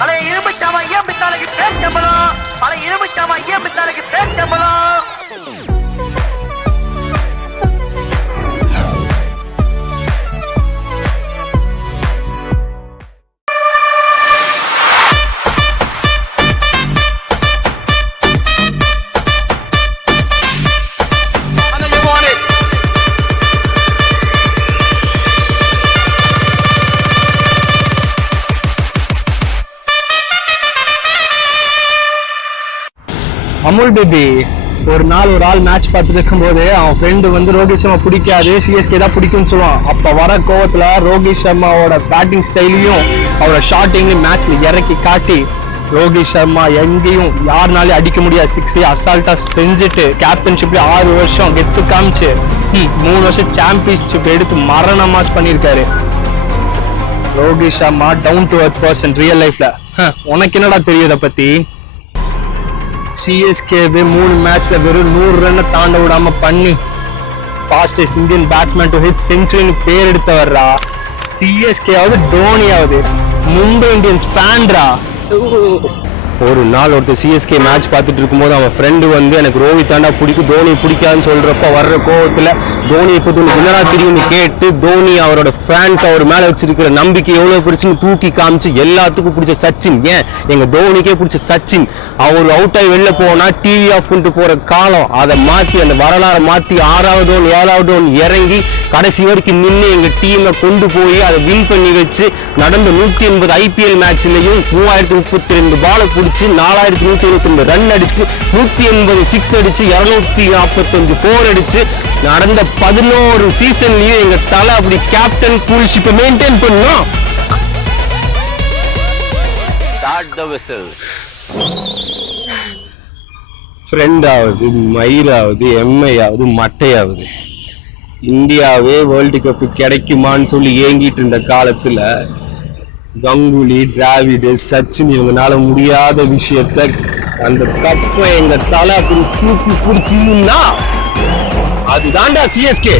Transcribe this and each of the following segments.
பழைய இரும்பு சாமா ஐயம் பித்தாளுக்கு பேர் சம்பளம். பழைய இரும்பு சாமா ஐயம் பித்தாளுக்கு பேர் சம்பளம். அமுல் பேபி ஒரு ஆள் மேட்ச் பார்த்துட்டு இருக்கும்போது அவன் ஃப்ரெண்டு வந்து ரோஹித் சர்மா பிடிக்காது, சிஎஸ்கே தான் பிடிக்கும்னு சொல்லுவான். அப்போ வர கோவத்தில் ரோஹித் சர்மாவோட பேட்டிங் ஸ்டைலையும் அவரோட ஷாட்டிங்லையும் மேட்ச்ல இறக்கி காட்டி ரோஹித் சர்மா எங்கேயும் யாருனாலையும் அடிக்க முடியாது 6 அசால்ட்டா செஞ்சுட்டு கேப்டன்ஷிப்ல 6 வருஷம் கெத்து காமிச்சு 3 வருஷம் சாம்பியன்ஷிப் எடுத்து மரண மாஸ் பண்ணியிருக்காரு. Rohit Sharma down to earth person real லைஃப்ல. உனக்கு என்னடா தெரியும் இதை பத்தி? சிஎஸ்கேவே 3 மேட்ச்ல வெறும் 100 ரன்னை தாண்ட விடாம பண்ணி fastest Indian batsman to hit செஞ்சுரின்னு பேர் எடுத்து வர்றா. சிஎஸ்கேவாவது டோனியாவது மும்பை இந்தியன்ஸ் ஃபேன்ரா. ஒரு நாள் ஒருத்தர் சிஎஸ்கே மேட்ச் பார்த்துட்டு இருக்கும்போது அவன் ஃப்ரெண்டு வந்து எனக்கு ரோஹித் தாண்டா பிடிக்கும், தோனி பிடிக்காதுன்னு சொல்றப்ப வர்ற கோவத்தில் தோனி இப்போ என்னடா தெரியும்னு கேட்டு தோனி அவரோட ஃபேன்ஸ் அவர் மேலே வச்சிருக்கிற நம்பிக்கை எவ்வளோ பிடிச்சுன்னு தூக்கி காமிச்சு எல்லாத்துக்கும் பிடிச்ச சச்சின், ஏன் எங்கள் தோனிக்கே பிடிச்ச சச்சின் அவர் அவுட் ஆகி வெளில போனால் டிவி ஆஃப் பண்ணிட்டு போகிற காலம் அதை மாற்றி அந்த வரலாறை மாற்றி 6வது ஓன் 7வது ஓன் இறங்கி கடைசி வரைக்கும் நின்று எங்கள் டீமை கொண்டு போய் அதை வின் பண்ணி வச்சு நடந்த 180 ஐபிஎல் மேட்ச்லையும் 3032 பாலை பிடிச்சி 4122 ரன் அடிச்சு 180 6 அடிச்சு 245 4 அடிச்சு நடந்த 11 சீசன்லயும் எங்க தலை அப்படி கேப்டன் கூல்ஷிப்பை மெயின்டைன் பண்ணோம். ஃப்ரெண்டாவது மயிலாவது எம்ஐயாவது மட்டையாவது இந்தியாவே வேர்ல்டு கப் கிடைக்குமான்னு சொல்லி ஏங்கிட்டு இருந்த காலத்துல கங்குலி, டிராவிடு, சச்சின் இவங்கனால முடியாத விஷயத்த அந்த கப்பை எங்க தலை அப்படி தூக்கி பிடிச்சிங்கன்னா அதுதான்டா சிஎஸ்கே.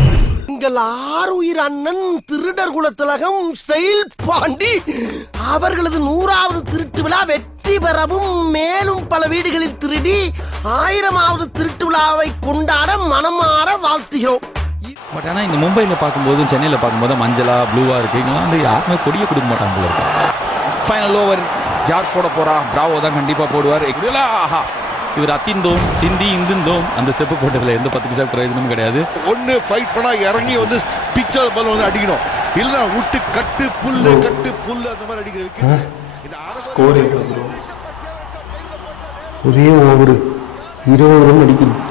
எங்கள் 6 உயிர் அண்ணன் திருடர் குலத்திலகம் செயல் பாண்டி அவர்களது 100வது திருட்டு விழா வெற்றி பெறவும் மேலும் பல வீடுகளில் திருடி 1000வது திருட்டு விழாவை கொண்டாட மனமாற வாழ்த்துகிறோம். பட் ஆனால் இந்த மும்பையில் பார்க்கும்போது சென்னையில் பார்க்கும்போது மஞ்சளா ப்ளூவாக இருக்குது. இங்கெல்லாம் வந்து யாருமே கொடியை கொடுக்க மாட்டாங்க போல இருக்கு. ஃபைனல் ஓவர் யார் போட போகிறா? பிராவோ தான் கண்டிப்பாக போடுவார். ஆஹா இவர் அத்திந்தோம் ஹிந்தி இந்துந்தோம் அந்த ஸ்டெப்பு போட்டதில் எந்த 10 பைசா பிரயோஜனமும் கிடையாது. ஒன்று ஃபைட் பண்ணால் இறங்கி வந்து பிக்சர் பால் வந்து அடிக்கணும், இல்லைன்னா விட்டு கட்டு புல்லு அந்த மாதிரி அடிக்கிற ஸ்கோர் ஒரே ஓவர் 20 ரன் அடிக்கணும்.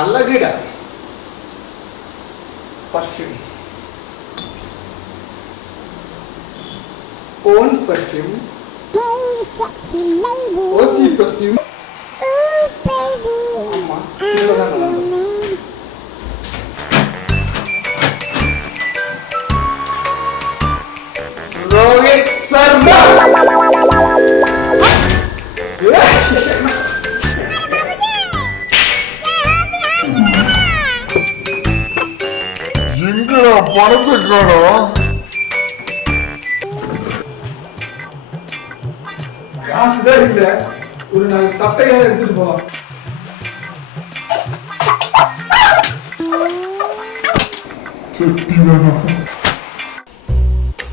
அழகுடா பர்ஃப்யூம், ஓன் பர்ஃப்யூம், ஓசி பர்ஃப்யூம். ஆமா இதுதான் நடந்தது. ரோஹித் சர்மா பணத்துக்கானோ காசுதான் இல்ல, ஒரு 4 சட்டையா எடுத்துட்டு போலாம்.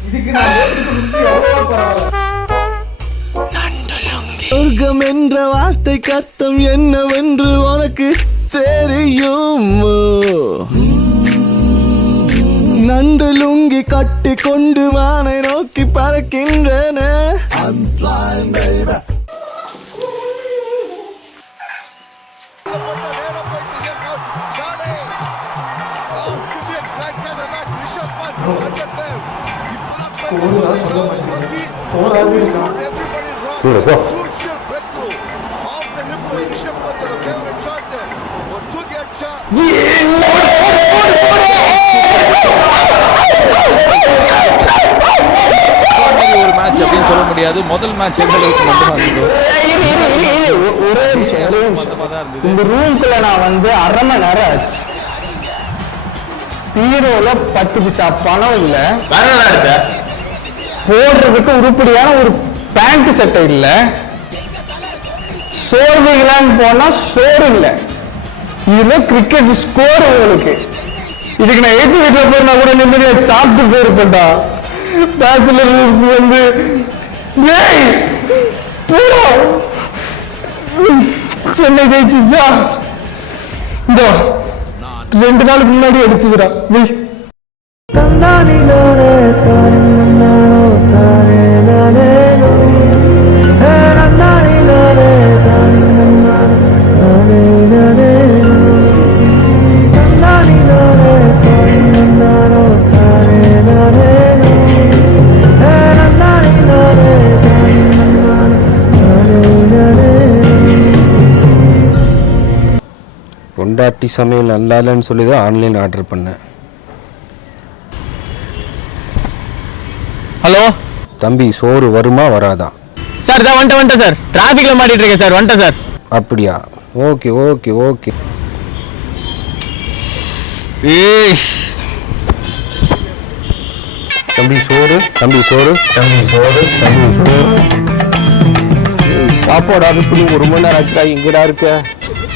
இதுக்கு நான் சொர்க்கம் என்ற வார்த்தைக்கு அர்த்தம் என்னவென்று உனக்கு தெரியும். நண்டு லுங்கி கட்டி கொண்டு வானை நோக்கி பறக்கின்றன. Rishabh முடியாது. முதல் மேட்ச் எந்த அளவுக்கு மட்டும் இருந்ததோ ஒரே நிமிஷம். இந்த ரூம்குள்ள நான் வந்து அரை மணி நேரம் ஆச்சு. பீரோல 10 பைசா பணம் இல்ல, போடுறதுக்கு உருப்படியான ஒரு பேண்ட் சட்டை இல்ல, சோர்வுகளான்னு போனா சோறு இல்ல. இது கிரிக்கெட் ஸ்கோர் உங்களுக்கு. இதுக்கு நான் எது வீட்டுல போயிருந்தா கூட நிம்மதியா சாப்பிட்டு போயிருப்பேன்டா. பேச்சுலர் வந்து சென்னை ஜெயிச்சுச்சா, இதோ 2 நாளுக்கு முன்னாடி அடிச்சுக்கிறா. பொண்டாட்டி சமையல் நல்லா இல்லைன்னு சொல்லி தான் ஆன்லைன் ஆர்டர் பண்ணேன். ஹலோ தம்பி, சோறு வருமா வராதா? சார் தான் வந்துட்டேன் சார். டிராஃபிக்ல மாட்டிட்டு இருக்கேன் சார். வந்துட்டேன் சார். அப்படியா? Okay okay okay. தம்பி சோறு, தம்பி சோறு, தம்பி சோறு, தம்பி சோறு. சாப்பாடு ஆர்டர் பண்ணி 1 மணி நேரம் ஆச்சுடா. எங்கடா இருக்க?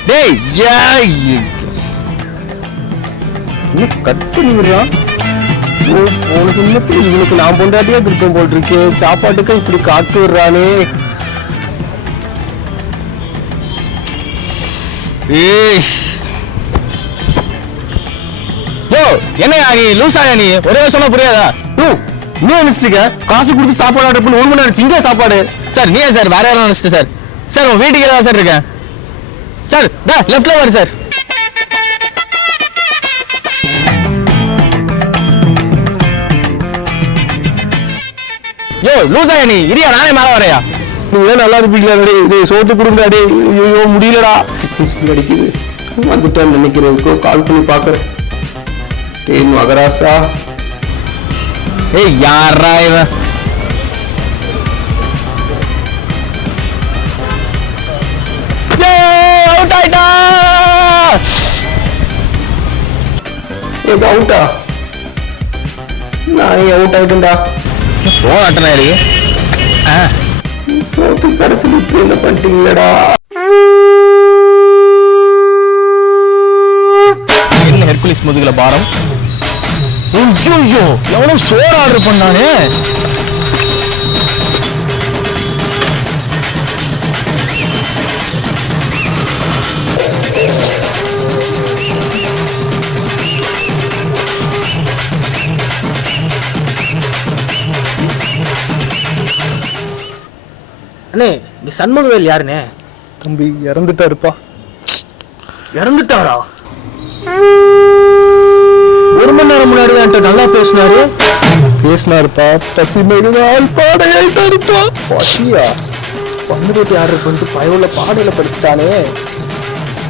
டேய் இன்னும் கட் பண்ணி விடுறான். போன ஜென்மத்தில் இவனுக்கு நான் பொண்டாட்டியா திருப்பம் போட்டிருக்கே. சாப்பாட்டுக்கு இப்படி காட்டு விடுறானே. யோ என்னையா நீ லூசாயா? நீ ஒரே சொன்னா புரியாதா? இன்னும் நினைச்சிருக்க? காசு கொடுத்து சாப்பாடு ஆர்டர் பண்ணி 1 மணி நேரம் சிங்க சாப்பாடு. சார் நீ சார் வேற யாரும் நினைச்சிட்டு சார். சார் உன் வீட்டுக்கு தான் சார் இருக்கேன் சார். லெஃப்ட்ல வரு சார். யோ லூசாயா நீ? இரியா நானே மேல வரையா. நீ ஏன் நல்லா இருப்பீங்களா? இது சோத்து கொடுங்க. அடே ஐயோ முடியலடா. அடிக்குது. வந்துட்டேன் நினைக்கிறதுக்கோ கால் பண்ணி பாக்குறேன். டேய் மகராசா. ஏய் யாரா இவன்? அவுட் ஆயிட்டா. இது அவுட்டா? நான் அவுட் ஆயிட்டேன்டா. போன் அட்டனா இருக்கு. சோத்து கடைசி இப்படி என்ன பண்ணிட்டீங்களடா? என்ன ஹெர்குலிஸ் முதுகுல பாரம்? ஐயோ எவ்வளவு சோறு ஆர்டர் பண்ணானே. அண்ணே இந்த சண்முகவேல் யாருண்ணே? தம்பி இறந்துட்டாருப்பா. இறந்துட்டாரா? 1 மணி நேரம் முன்னாடி தான் நல்லா பேசினாருப்பா. பசி மெகுதால் பாடையாயிட்டாருப்பா. பசியா? பந்துரோட்டி ஆர்டர் பண்ணிட்டு பயவுள்ள பாடையில படுத்துட்டானே.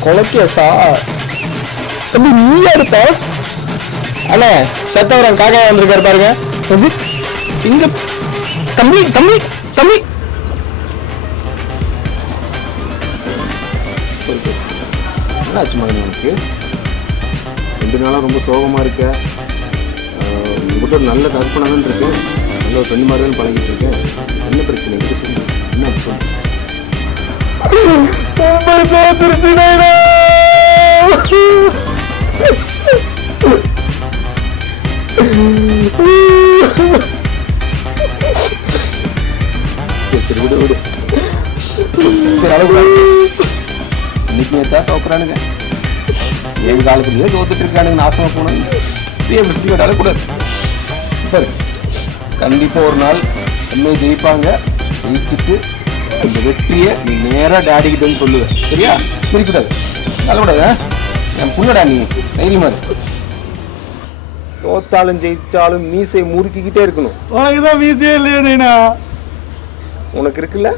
கொலைக்கேசா? தம்பி நீ யாருப்பா? அண்ணே செத்தவரன் காக்கா வந்திருக்காரு பாருங்க. இங்க தம்பி தம்பி தம்பி என்னாச்சு மகன் உனக்கு? 2 நாளாக ரொம்ப சோகமாக இருக்க. உங்கள்கிட்ட ஒரு நல்ல கற்பனை தான் இருக்கு. நல்ல ஒரு ஃப்ரெண்டு மாதிரி தான் பழகிட்டு இருக்கேன். என்ன பிரச்சனை? எங்கிட்ட சொல்லு. என்ன சொல்லு. சரி விடு விடு. சரி அளவு இன்னைக்கு நேத்தா தோக்குறானுங்க. 7 காலத்துலயே தோத்துட்டு இருக்கானுங்க. நாசமா போனாங்க. எப்படி அழக்கூடாது. பாரு கண்டிப்பா ஒரு நாள் எம்ஏ ஜெயிப்பாங்க. ஜெயிச்சுட்டு அந்த வெற்றியை நீ நேரா டேடி கிட்டன்னு சொல்லுவேன். சரியா? சிரிக்கூடாது, அழக்கூடாது. என் புள்ளடா நீ. தைரியமா இருக்கு. தோத்தாலும் ஜெயிச்சாலும் மீசை முறுக்கிக்கிட்டே இருக்கணும். உனக்குதான் மீசையே இல்லையா? உனக்கு இருக்குல்ல?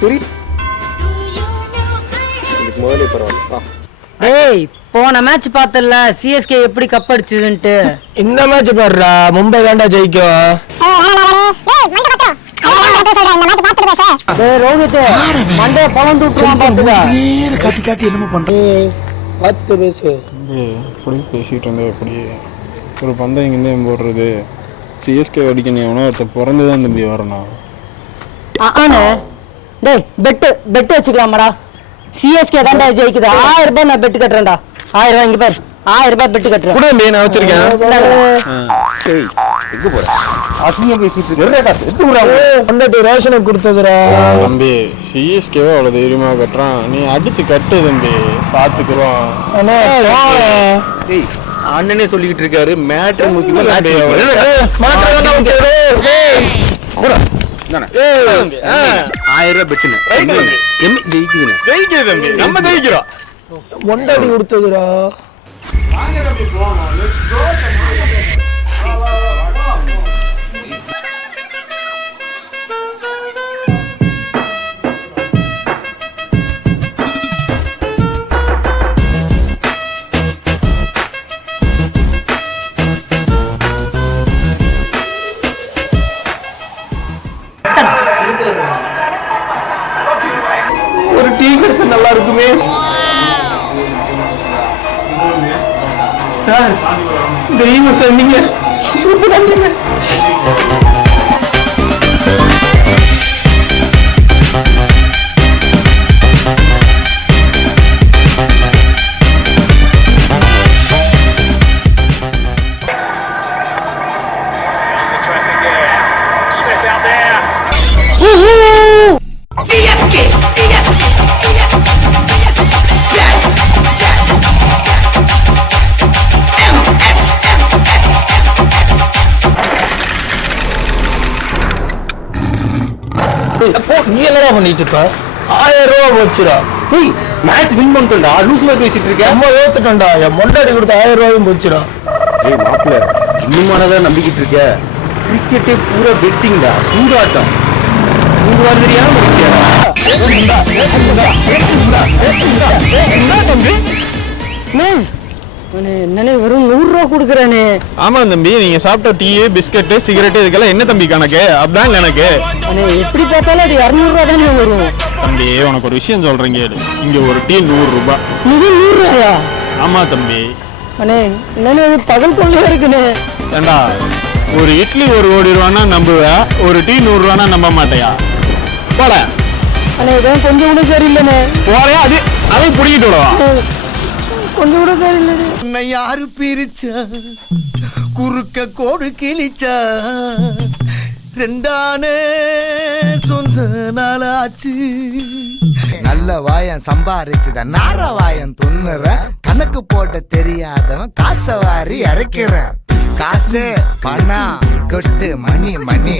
சரி இதுக்கு முதலே பரவாயில்ல. டேய் போன மேட்ச் பார்த்தல சிஎஸ்கே எப்படி கப் அடிச்சதுன்ட்டு. இந்த மேட்ச் பாருடா, மும்பை தாண்டா ஜெயிக்கும். டேய் ரோஹித் மண்டே பழம் தூட்டுறான் பாத்துடா. காட்டி காட்டி என்னமோ பண்ற. பத்து பேசு. இப்படி பேசிகிட்டு இருந்தேன். எப்படி ஒரு பந்தம் இங்கேருந்து போடுறது, சிஎஸ்கே அடிக்கணும், எவனோ ஒருத்தர் பிறந்து தான் தம்பி வரணும். ஆனே டேய் பெட் வச்சுக்கலாமாடா? சிஎஸ்கே தான்டா ஜெயிக்குது. 1000 ரூபாய் நான் பெட் கட்டுறேன்டா. 1000 ரூபாய் இங்க பாரு, 1000 ரூபாய் பெட் கட்டுறேன். கூட நான் வச்சிருக்கேன். எங்க போற அசிங்கம் பேசிட்டு இருக்க. ரேஷனை கொடுத்ததுரா தம்பி, சிஎஸ்கேவே அவ்வளோ தைரியமாக கட்டுறான், நீ அடிச்சு கட்டு தம்பி, பார்த்துக்குறோம். அண்ணனே சொல்லிக்கிட்டு இருக்காரு, மேட்ரு முக்கியமா. 1000 ரூபாய் பெட்டுன்னு ஜெயிக்குதுன்னு தம்பி, நம்ம ஜெயிக்கிறோம். மொண்டாடி கொடுத்ததுரா. ஒரு டீ கிடைச்சா நல்லா இருக்குமே. சார் தெய்வம் சார், நீங்க ரொம்ப நன்றிங்க. நீ என்னடா பண்ணிட்டு இருக்க? 1000 ரூபாய் போச்சுடா. மேட்ச் வின் பண்ணிட்டோம்டா, லூஸ் மாதிரி பேசிட்டு இருக்கேன். நம்ம ஏத்துட்டோம்டா. என் மொண்டாடி கொடுத்த 1000 ரூபாயும் போச்சுடா. ஏய் மாப்பிள்ள, இன்னுமானதான் நம்பிக்கிட்டு இருக்க? கிரிக்கெட்டே பூரா பெட்டிங்டா, சூதாட்டம். சூதாடு தெரியாம என்னனே வெறும் 100 ரூபா கொடுக்குறானே. ஆமா தம்பி, நீங்க சாப்பிட்ட டீ, பிஸ்கட், சிகரெட் இதுக்கெல்லாம் என்ன தம்பி கணக்கு? அப்படிதான் எனக்கு எப்படி பார்த்தாலும் அது 200 ரூபா தானே வரும். தம்பி, உனக்கு ஒரு விஷயம் சொல்றேங்க, இங்க ஒரு டீ 100 ரூபாய். இது 100 ரூபாயா? ஆமா தம்பி. அண்ணே என்னன்னு அது பகல் கொள்ளையா இருக்குண்ணே. ஏண்டா, ஒரு இட்லி 1 கோடி ரூபானா நம்புவ, ஒரு டீ 100 ரூபானா நம்ப மாட்டேயா? போல அண்ணே இதான் கொஞ்சம் கூட சரியில்லைண்ணே. போலையா? அதை புடிக்கிட்டு விடவா? கொஞ்சம் கூட சரியில்லைண்ணே. உன்னை யாரு பிரிச்சா, குறுக்க கோடு கிழிச்சா, ரெண்டானே சொந்த நாளாச்சு. நல்ல வாயன் சம்பாரிச்சுத நார வாயன் துண்ணுற, கணக்கு போட்ட தெரியாதவன் காசை வாரி இறக்கிறேன். காசு பணம் கொட்டு மணி மணி